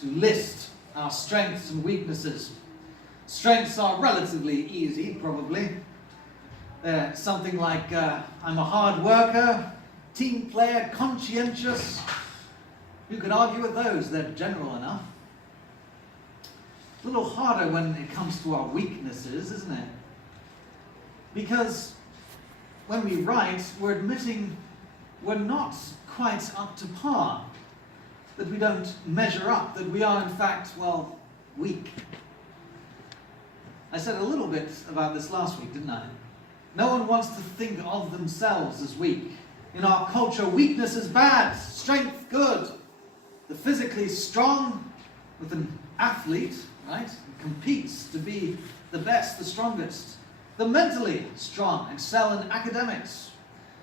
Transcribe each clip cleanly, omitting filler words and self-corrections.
to list our strengths and weaknesses. Strengths are relatively easy, probably. Something like, I'm a hard worker, team player, conscientious. Who could argue with those? They're general enough. A little harder when it comes to our weaknesses, isn't it? Because when we write, we're admitting we're not quite up to par, that we don't measure up, that we are in fact, well, weak. I said a little bit about this last week, didn't I? No one wants to think of themselves as weak. In our culture, weakness is bad, strength good. The physically strong, with an athlete, right, competes to be the best, the strongest. The mentally strong excel in academics.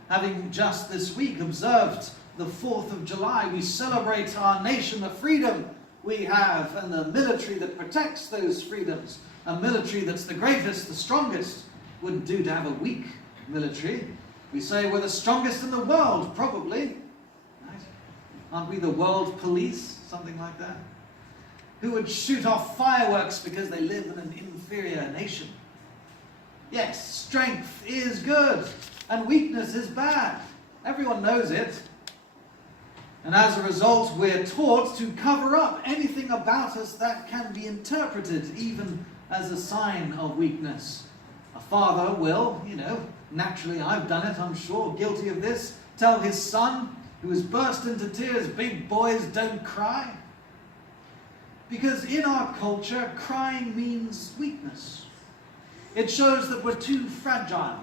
Having just this week observed the 4th of July, we celebrate our nation, the freedom we have, and the military that protects those freedoms. A military that's the greatest, the strongest. Wouldn't do to have a weak military. We say we're the strongest in the world, probably. Right? Aren't we the world police? Something like that. Who would shoot off fireworks because they live in an inferior nation? Yes, strength is good, and weakness is bad. Everyone knows it. And as a result, we're taught to cover up anything about us that can be interpreted even as a sign of weakness. A father will, naturally I've done it, I'm sure, guilty of this, tell his son, who has burst into tears, big boys don't cry. Because in our culture, crying means weakness. It shows that we're too fragile,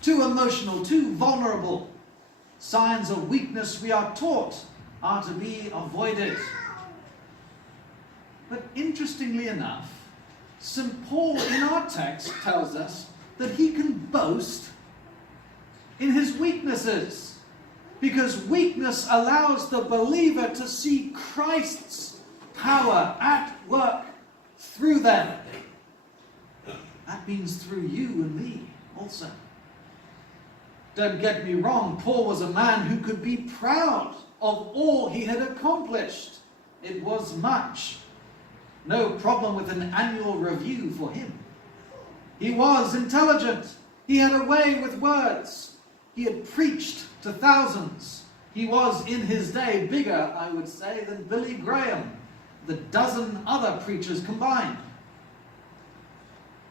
too emotional, too vulnerable. Signs of weakness, we are taught, are to be avoided. But interestingly enough, St. Paul in our text tells us that he can boast in his weaknesses, because weakness allows the believer to see Christ's power at work through them. That means through you and me also. Don't get me wrong, Paul was a man who could be proud of all he had accomplished. It was much. No problem with an annual review for him. He was intelligent. He had a way with words. He had preached to thousands. He was, in his day, bigger, I would say, than Billy Graham, the dozen other preachers combined.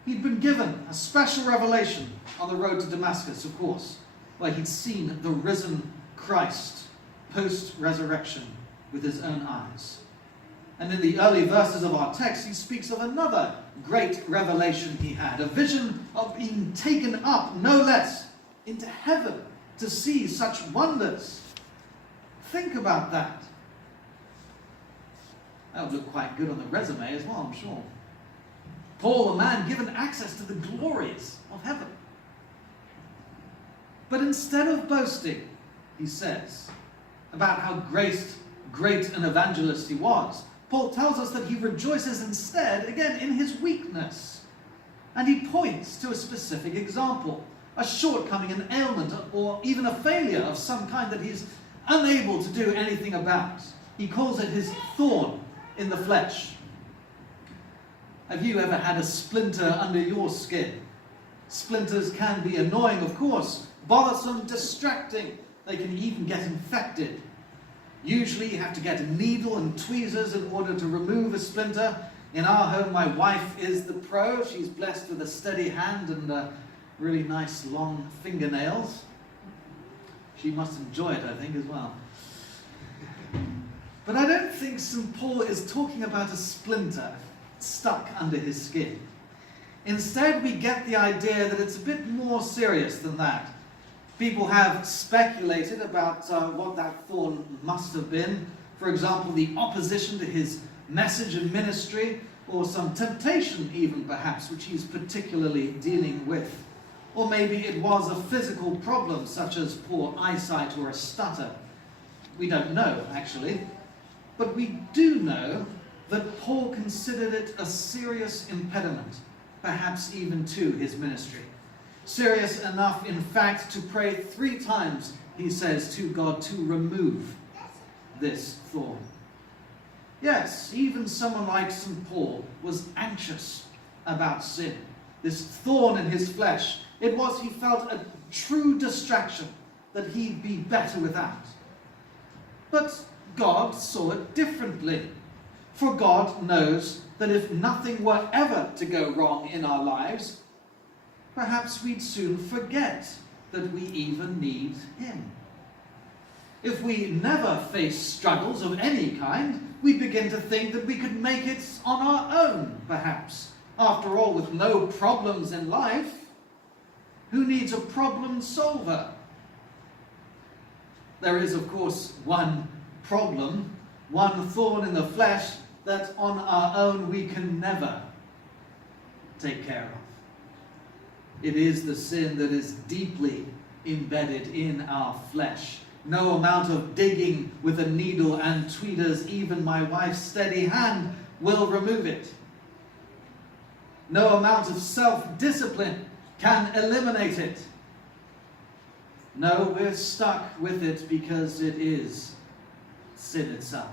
He'd been given a special revelation on the road to Damascus, of course, where he'd seen the risen Christ post-resurrection with his own eyes. And in the early verses of our text, he speaks of another great revelation he had, a vision of being taken up, no less, into heaven to see such wonders. Think about that. That would look quite good on the resume as well, I'm sure. Paul, a man given access to the glories of heaven. But instead of boasting, he says, about how great an evangelist he was, Paul tells us that he rejoices instead, again, in his weakness. And he points to a specific example, a shortcoming, an ailment, or even a failure of some kind that he's unable to do anything about. He calls it his thorn in the flesh. Have you ever had a splinter under your skin? Splinters can be annoying, of course, bothersome, distracting. They can even get infected. Usually you have to get a needle and tweezers in order to remove a splinter. In our home, my wife is the pro. She's blessed with a steady hand and really nice long fingernails. She must enjoy it, I think, as well. But I don't think St. Paul is talking about a splinter stuck under his skin. Instead, we get the idea that it's a bit more serious than that. People have speculated about what that thorn must have been. For example, the opposition to his message and ministry, or some temptation even perhaps, which he's particularly dealing with. Or maybe it was a physical problem, such as poor eyesight or a stutter. We don't know, actually. But we do know that Paul considered it a serious impediment, perhaps even to his ministry. Serious enough, in fact, to pray 3 times, he says, to God to remove this thorn. Yes, even someone like St. Paul was anxious about sin, this thorn in his flesh. It was, he felt, a true distraction that he'd be better without. But God saw it differently. For God knows that if nothing were ever to go wrong in our lives, perhaps we'd soon forget that we even need him. If we never face struggles of any kind, we begin to think that we could make it on our own, perhaps. After all, with no problems in life, who needs a problem solver? There is, of course, one problem, one thorn in the flesh that on our own we can never take care of. It is the sin that is deeply embedded in our flesh. No amount of digging with a needle and tweezers, even my wife's steady hand, will remove it. No amount of self-discipline can eliminate it. No, we're stuck with it because it is sin itself.